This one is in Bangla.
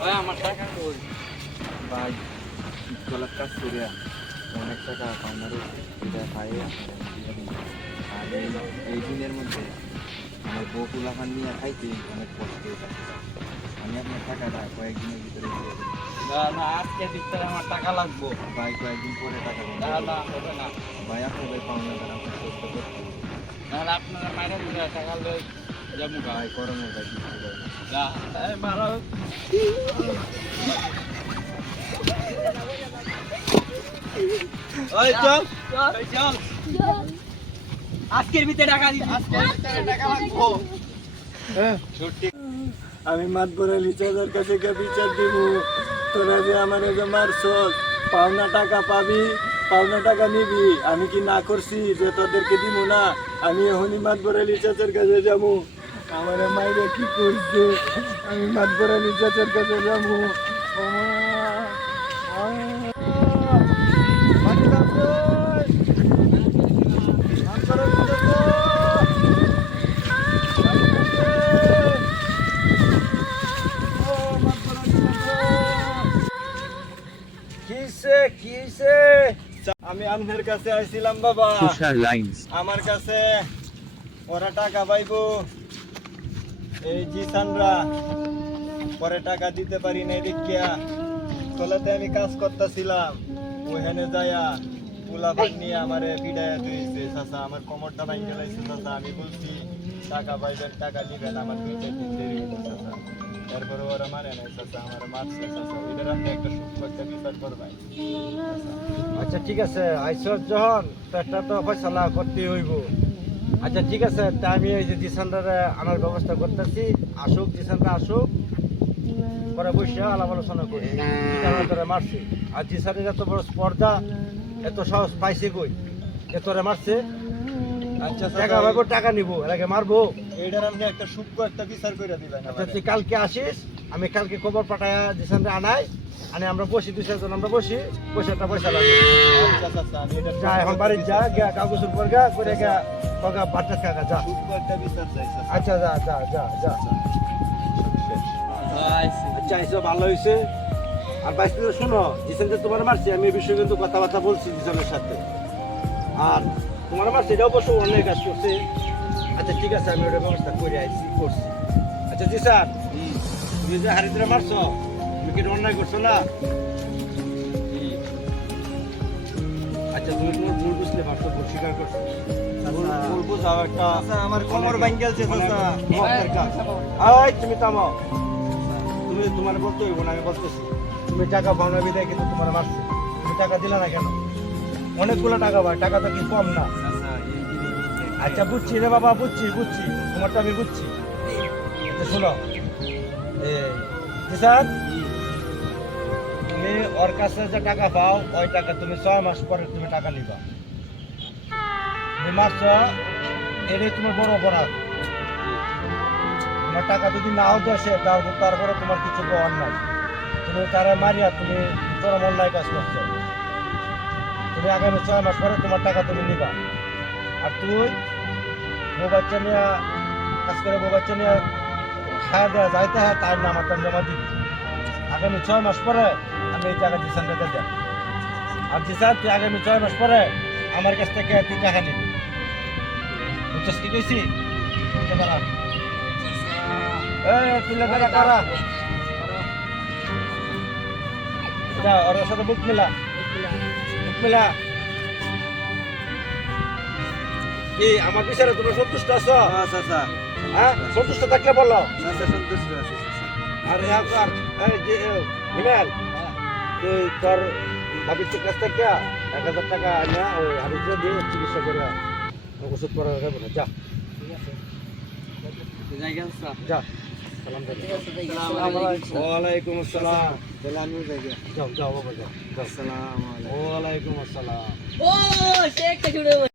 ভাই আমার টাকা কই? ভাই গলার কাজ করে অনেক টাকা পাওনার এটা পাই আর এই দিনের মধ্যে আমার বউ পোলাপান নিয়ে খাইতে অনেক কষ্ট হয়ে যাচ্ছে। আমি আপনার টাকাটা কয়েকদিনের ভিতরে দিয়ে দেবো। না না, আজকে দিতে আমার টাকা লাগবো। ভাই কয়েকদিন পরে টাকা দেবো। না না, হবে না। ভাই আপনাদের পাওনা দ্বারা আপনার চেষ্টা করতে হবে। নাহলে আপনারা মাইনে দিলে টাকা লই যাবো গা। ভাই করমো ভাই কিছু ভাই যা, এই মারো। ওই চল, ওই চল। আজকের ভিতরে টাকা দিবি। আজকের ভিতরে টাকা লাগবো। ছুটি। আমি মাতবরে লিচাদের কাছে গিয়ে বিচার দিব। তোরা যে আমার যে মারছস, পাওনা টাকা পাবি, পাওনা টাকা নিবি। আমি কি না করছি যে তোদেরকে দিব না? আমি এখনই মাতবরে লিচাদের কাছে যাবো। আমার মাইরে কি করছে? আমি মাতবরে লিচাদের কাছে যাবো। আমি আপনার কাছে আইছিলাম বাবা। আমার কাছে ওরা টাকা পাইবো, এই জিসানরা পরে টাকা দিতে পারি নাই দেখিয়া তোলাতে আমি কাজ করতেছিলাম। ওখানে যাইয়া পোলা ভাগ নিয়ে আমার বিদায় দিয়েছে। চাচা আমার কোমরটা ভাঙে লাইছে। চাচা আমি বলছি টাকা পাইবেন, টাকা দিবেন, আমার 2-4 দিন দেরি হইলো চাচা। তারপরে ওরা মারে নাই চাচা, আমার মারছে চাচা। এটার আপনি একটা সূক্ষ্ম একটা বিচার করবেন। আচ্ছা ঠিক আছে, আইসর যখন পেটটা তো ফয়সালা করতে হইব। আচ্ছা ঠিক আছে, তা আমি এই যে জিসানটারে আনার ব্যবস্থা করতেছি। আসুক, জিসানটা আসুক, পরে বসে আলাপ আলোচনা করি কি কারণে তোরে মারছি। আর জিসানের এত বড় স্পর্ধা, এত সাহস পাইছে কই যে তোরে মারছে? আচ্ছা টাকা পাইবো, টাকা নিবো, এর আগে মারবো? এইটার আপনি একটা সূক্ষ্ম একটা বিচার করে দিবেন। আচ্ছা তুই কালকে আসিস, আমি কালকে খবর পাঠায় জিসানটা আনাই, আনে আমরা বসি, 2-4 জন আমরা বসি, পয়সা লাগে। আচ্ছা চাচা, আমি এটা যা এখন বাড়ি যা, গিয়া কাগজের পর গা করে গা কগা ভাতটা খাগা যা। সূক্ষ্ম একটা বিচার চাই চাচা। আচ্ছা যা যা যা যা। আচ্ছা এসে ভালো হয়েছে। আর বাইশ শোনো, জিসান যে তোমার মারছে, আমি এই বিষয়ে কিন্তু কথাবার্তা বলছি জিসানের সাথে। আর তোমার মারছে এটা অবশ্য অনেক কাজ করছে। আচ্ছা ঠিক আছে, আমি ওটা ব্যবস্থা করে আইছি, করছি। আচ্ছা জিসান, তুমি যে হারিদ্রা মারছো, তুমি কি অন্যায় করছো না? আচ্ছা তুমি তোমার ভুল বুঝলে মারছো, ভুল স্বীকার করছো। বলবো যাও একটা। আমার কোমর ভাঙ গেছে চাচা। তুমি থামো। তুমি তোমার বলতে হইব না, আমি বলতেছি। তুমি টাকা পাও না বিদায় কিন্তু তোমার মারছে। তুমি টাকা দিলে না কেন? অনেকগুলো টাকা পায়, টাকা তো কি কম না। আচ্ছা বুঝছি রে বাবা, বুঝছি বুঝছি, তোমারটা আমি বুঝছি। আচ্ছা শোনো, স্যার তুমি ওর কাছে যে টাকা পাও, ওই টাকা তুমি 6 মাস পরে তুমি টাকা নিবা। তুমি মারছ, এটাই তোমার বড় অপরাধ। তোমার টাকা যদি নাও দেশে, তারপরে তোমার কিছু পাওয়ার নাই। তুমি তারা মারিয়া তুমি চরম অন্যায় কাজ করছো। তুমি আগামী 6 মাস পরে তোমার টাকা তুমি নিবা। আর তুই বউ বাচ্চা নিয়ে কাজ করে, বউ বাচ্চা নিয়ে খাওয়া দেওয়া যাইতে হয়, তার নাম আমার জমা দিবি। আগামী 6 মাস পরে আমি এই টাকা জিসান রেখে দেব। আর জিসান তুই আগামী 6 মাস পরে আমার কাছ থেকে তুই টাকা নিবি। বুঝছিস কি কইছি? তুই লেখাটা করা যা, ওর সাথে বুক মিলা, বুক মিলা। কি আমার বিচারে তুমি সন্তুষ্ট আছো? চাচা, হ্যাঁ সন্তুষ্ট থাকলে বলো। চাচা সন্তুষ্ট আছে। আর হিমেল, তুই তোর ভাবির কাছ থেকে 1000 টাকা আনিয়া ওই হাবিজে দিয়ে চিকিৎসা করে ওষুধ করা যাবে না। যা যা, সালাম দে। ওয়ালাইকুম আসসালাম। তাহলে আমিও যাই। যাও যাও বাবা যাও। আসসালামু আলাইকুম। ওয়ালাইকুম আসসালাম। ও সে একটা ছুড়ে